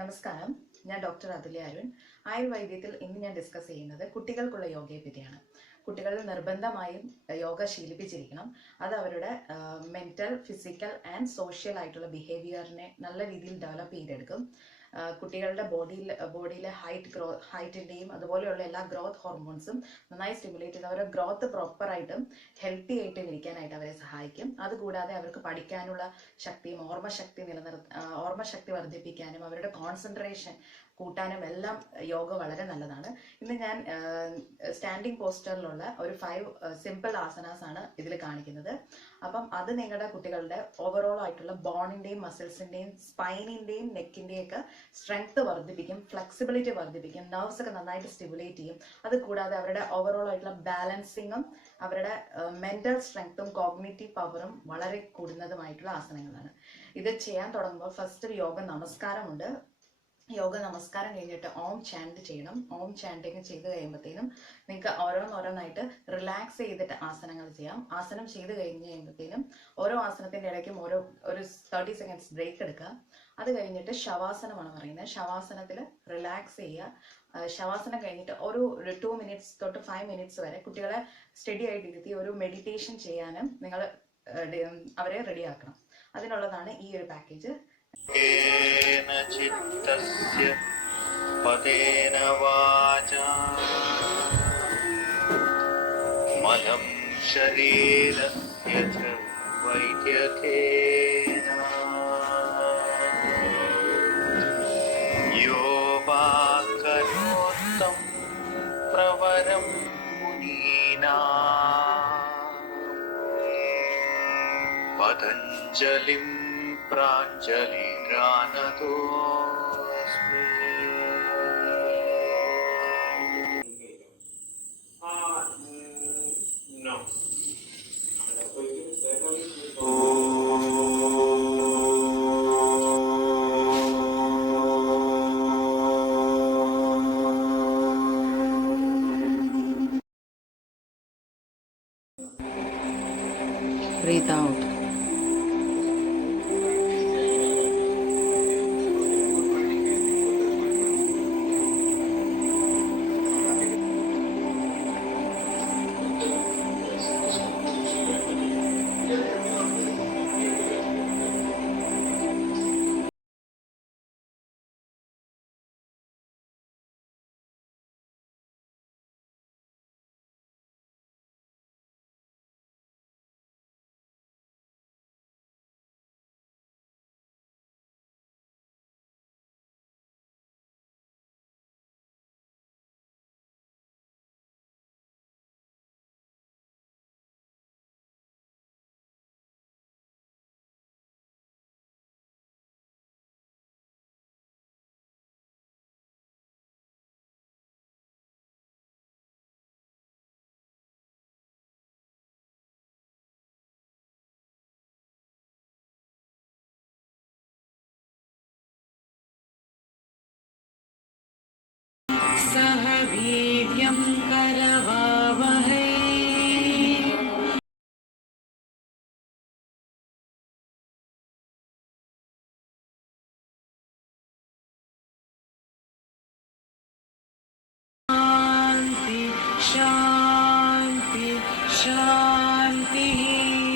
നമസ്കാരം, ഞാൻ ഡോക്ടർ അതുല്യ അരുൺ. ആയുർവൈദ്യത്തിൽ ഇന്ന് ഞാൻ ഡിസ്കസ് ചെയ്യുന്നത് കുട്ടികൾക്കുള്ള യോഗയെ പറ്റിയാണ്. കുട്ടികളിൽ നിർബന്ധമായും യോഗ ശീലിപ്പിച്ചിരിക്കണം. അത് അവരുടെ മെന്റൽ, ഫിസിക്കൽ ആൻഡ് സോഷ്യൽ ആയിട്ടുള്ള ബിഹേവിയറിനെ നല്ല രീതിയിൽ ഡെവലപ്പ് ചെയ്തെടുക്കും. കുട്ടികളുടെ ബോഡിയിലെ ഹൈറ്റിൻ്റെയും അതുപോലെയുള്ള എല്ലാ ഗ്രോത്ത് ഹോർമോൺസും നന്നായി സ്റ്റിമുലേറ്റ് ചെയ്ത് അവരുടെ ഗ്രോത്ത് പ്രോപ്പറായിട്ടും ഹെൽത്തി ആയിട്ടും ഇരിക്കാനായിട്ട് അവരെ സഹായിക്കും. അതുകൂടാതെ അവർക്ക് പഠിക്കാനുള്ള ശക്തിയും ഓർമ്മശക്തി വർദ്ധിപ്പിക്കാനും അവരുടെ കോൺസെൻട്രേഷൻ കൂട്ടാനും എല്ലാം യോഗ വളരെ നല്ലതാണ്. ഇന്ന് ഞാൻ സ്റ്റാൻഡിങ് പോസ്റ്ററിലുള്ള ഒരു 5 സിമ്പിൾ ആസനാസ് ആണ് ഇതിൽ കാണിക്കുന്നത്. അപ്പം അത് നിങ്ങളുടെ കുട്ടികളുടെ ഓവറോൾ ആയിട്ടുള്ള ബോണിന്റെയും മസിൽസിന്റെയും സ്പൈനിന്റെയും നെക്കിന്റെയും ഒക്കെ സ്ട്രെങ്ത് വർദ്ധിപ്പിക്കും, ഫ്ലെക്സിബിലിറ്റി വർദ്ധിപ്പിക്കും, നെർവ്സ് ഒക്കെ നന്നായിട്ട് സ്റ്റിമുലേറ്റ് ചെയ്യും. അത് കൂടാതെ അവരുടെ ഓവറോൾ ആയിട്ടുള്ള ബാലൻസിങ്ങും അവരുടെ മെന്റൽ സ്ട്രെങ്ത്തും കോഗ്നിറ്റീവ് പവറും വളരെ കൂടുന്നതുമായിട്ടുള്ള ആസനങ്ങളാണ്. ഇത് ചെയ്യാൻ തുടങ്ങുമ്പോൾ ഫസ്റ്റ് ഒരു യോഗ നമസ്കാരമുണ്ട്. യോഗ നമസ്കാരം കഴിഞ്ഞിട്ട് ഓം ചാൻഡ് ചെയ്യണം. ഓം ചാൻഡിങ് ചെയ്ത് കഴിയുമ്പോഴത്തേനും നിങ്ങൾക്ക് ഓരോന്നായിട്ട് റിലാക്സ് ചെയ്തിട്ട് ആസനങ്ങൾ ചെയ്യാം. ആസനം ചെയ്ത് കഴിഞ്ഞ് കഴിയുമ്പോഴത്തേനും ഓരോ ആസനത്തിന്റെ ഇടയ്ക്കും ഒരു 30 സെക്കൻഡ്സ് ബ്രേക്ക് എടുക്കുക. അത് കഴിഞ്ഞിട്ട് ശവാസനമാണ് പറയുന്നത്. ശവാസനത്തിൽ റിലാക്സ് ചെയ്യുക. ശവാസനം കഴിഞ്ഞിട്ട് ഒരു 2 മിനിറ്റ്സ് തൊട്ട് 5 മിനിറ്റ്സ് വരെ കുട്ടികളെ സ്റ്റഡി ആയിട്ട് ഇരുത്തി ഒരു മെഡിറ്റേഷൻ ചെയ്യാനും നിങ്ങൾ അവരെ റെഡിയാക്കണം. അതിനുള്ളതാണ് ഈ ഒരു പാക്കേജ്. ചിത്തസ്യ പതേന വാചാ മനം ശരീരസ്യ ച വൈദ്യകേന യോ വാ കരോത്തം പ്രവരം മുനീനാം പതഞ്ജലിം പ്രാഞ്ജലിരാനതോസ്മി. Breathe out. सह वीर्यं करवावहै शान्ति शान्ति शान्ति.